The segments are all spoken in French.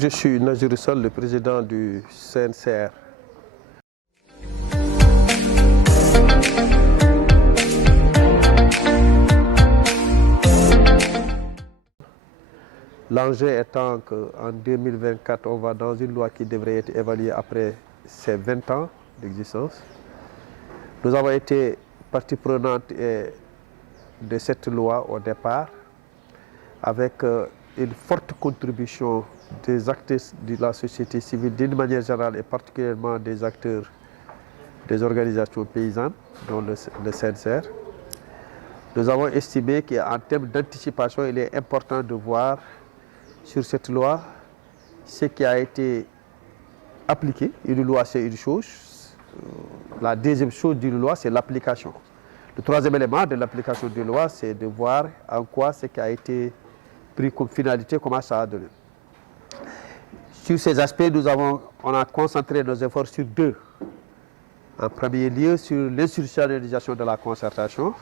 Je suis Nazir Sall, le président du CNCR. L'enjeu étant qu'en 2024, on va dans une loi qui devrait être évaluée après ses 20 ans d'existence. Nous avons été partie prenante de cette loi au départ, avec une forte contribution des acteurs de la société civile d'une manière générale et particulièrement des acteurs des organisations paysannes, dont le CNCR. Nous avons estimé qu'en termes d'anticipation, il est important de voir sur cette loi ce qui a été appliqué. Une loi, c'est une chose. La deuxième chose d'une loi, c'est l'application. Le troisième élément de l'application d'une loi, c'est de voir en quoi ce qui a été pris comme finalité, comment ça a donné. Sur ces aspects, on a concentré nos efforts sur deux. En premier lieu, sur l'institutionnalisation de la concertation.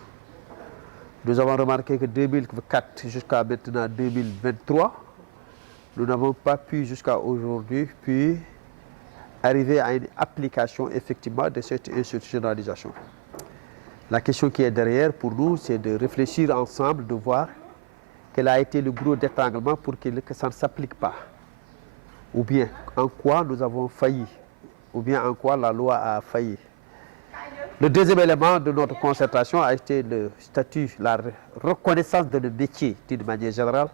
Nous avons remarqué que 2004 jusqu'à maintenant 2023, nous n'avons pas pu jusqu'à aujourd'hui puis arriver à une application effectivement de cette institutionnalisation. La question qui est derrière pour nous, c'est de réfléchir ensemble, de voir quel a été le gros d'étranglement pour que ça ne s'applique pas. Ou bien en quoi nous avons failli, ou bien en quoi la loi a failli. Le deuxième élément de notre concertation a été le statut, la reconnaissance de nos métiers d'une manière générale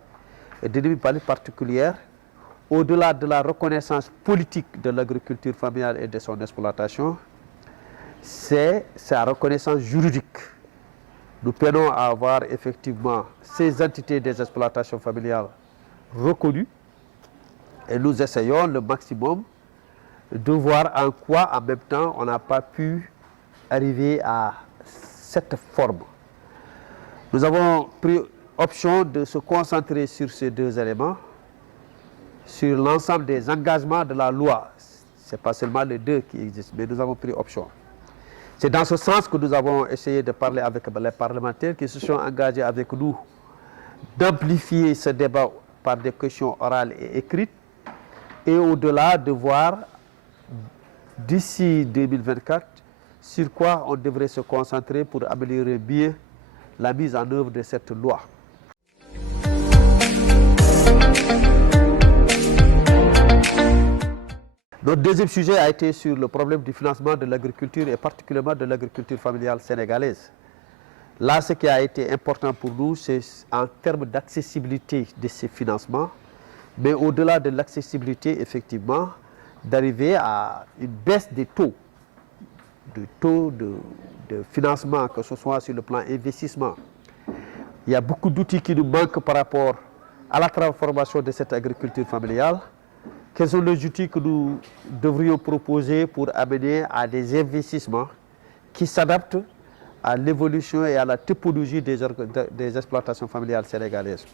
et d'une manière particulière, au-delà de la reconnaissance politique de l'agriculture familiale et de son exploitation, c'est sa reconnaissance juridique. Nous peinons à avoir effectivement ces entités des exploitations familiales reconnues et nous essayons le maximum de voir en quoi en même temps on n'a pas pu arriver à cette forme. Nous avons pris option de se concentrer sur ces deux éléments, sur l'ensemble des engagements de la loi. Ce n'est pas seulement les deux qui existent, mais nous avons pris option. C'est dans ce sens que nous avons essayé de parler avec les parlementaires qui se sont engagés avec nous d'amplifier ce débat par des questions orales et écrites et au-delà de voir d'ici 2024 sur quoi on devrait se concentrer pour améliorer mieux la mise en œuvre de cette loi. Notre deuxième sujet a été sur le problème du financement de l'agriculture et particulièrement de l'agriculture familiale sénégalaise. Là, ce qui a été important pour nous, c'est en termes d'accessibilité de ces financements, mais au-delà de l'accessibilité, effectivement, d'arriver à une baisse des taux de financement, que ce soit sur le plan investissement. Il y a beaucoup d'outils qui nous manquent par rapport à la transformation de cette agriculture familiale. Quels sont les outils que nous devrions proposer pour amener à des investissements qui s'adaptent à l'évolution et à la typologie des exploitations familiales sénégalaises?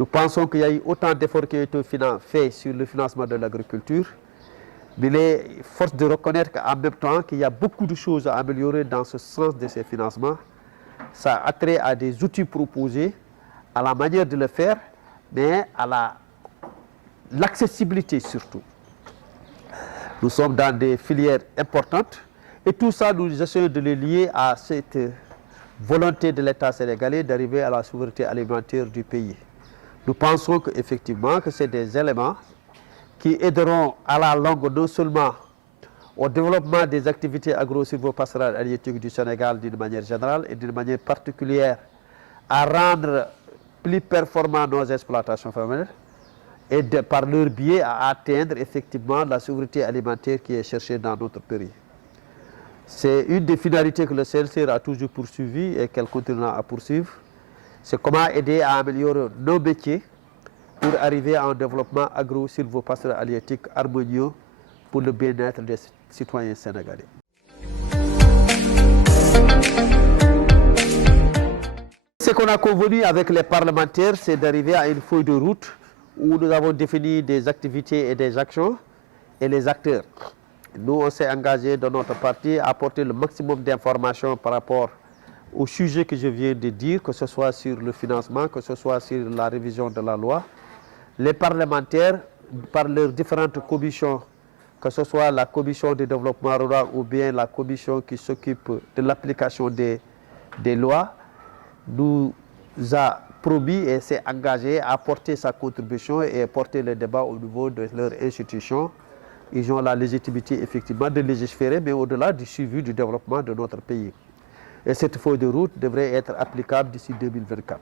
Nous pensons qu'il y a eu autant d'efforts qui ont été faits sur le financement de l'agriculture, mais il est force de reconnaître qu'en même temps qu'il y a beaucoup de choses à améliorer dans ce sens de ces financements. Ça a trait à des outils proposés, à la manière de le faire, mais à l'accessibilité surtout. Nous sommes dans des filières importantes et tout ça, nous essayons de les lier à cette volonté de l'État sénégalais d'arriver à la souveraineté alimentaire du pays. Nous pensons qu'effectivement que c'est des éléments qui aideront à la longue non seulement au développement des activités agro-silvopastorales halieutiques du Sénégal d'une manière générale et d'une manière particulière à rendre plus performants nos exploitations familiales et par leur biais à atteindre effectivement la souveraineté alimentaire qui est cherchée dans notre pays. C'est une des finalités que le CNCR a toujours poursuivi et qu'elle continuera à poursuivre. C'est comment aider à améliorer nos métiers pour arriver à un développement agro-silvopastoral halieutique harmonieux pour le bien-être des citoyens sénégalais. Ce qu'on a convenu avec les parlementaires, c'est d'arriver à une feuille de route où nous avons défini des activités et des actions et les acteurs. Nous, on s'est engagé dans notre parti à apporter le maximum d'informations par rapport au sujet que je viens de dire, que ce soit sur le financement, que ce soit sur la révision de la loi. Les parlementaires par leurs différentes commissions, que ce soit la commission de développement rural ou bien la commission qui s'occupe de l'application des lois, nous a promis et s'est engagé à porter sa contribution et porter le débat au niveau de leur institution. Ils ont la légitimité effectivement de légiférer, mais au-delà du suivi du développement de notre pays. Et cette feuille de route devrait être applicable d'ici 2024.